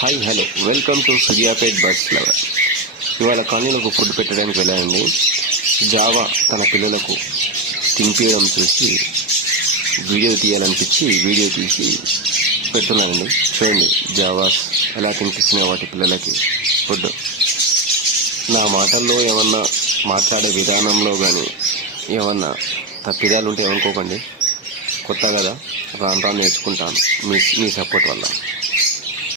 Hi hello welcome to Suryapet bus lover. ఇవాళ కాలనీలకు food పెట్టడానికి వెళ్ళండి. జావా తన పిల్లలకు తినిపించడం చూసి వీడియో తీయాలనిపించి వీడియో తీసి పెడుతున్నానండి. చూడండి జావాస్ ఎలా తినిపిస్తున్నాయి వాటి పిల్లలకి ఫుడ్. నా మాటల్లో ఏమన్నా మాట్లాడే విధానంలో కానీ ఏమన్నా తప్పిదాలు ఉంటే ఏమనుకోకండి. కొత్త కదా, రాను రాను నేర్చుకుంటాను మీ సపోర్ట్ వల్ల.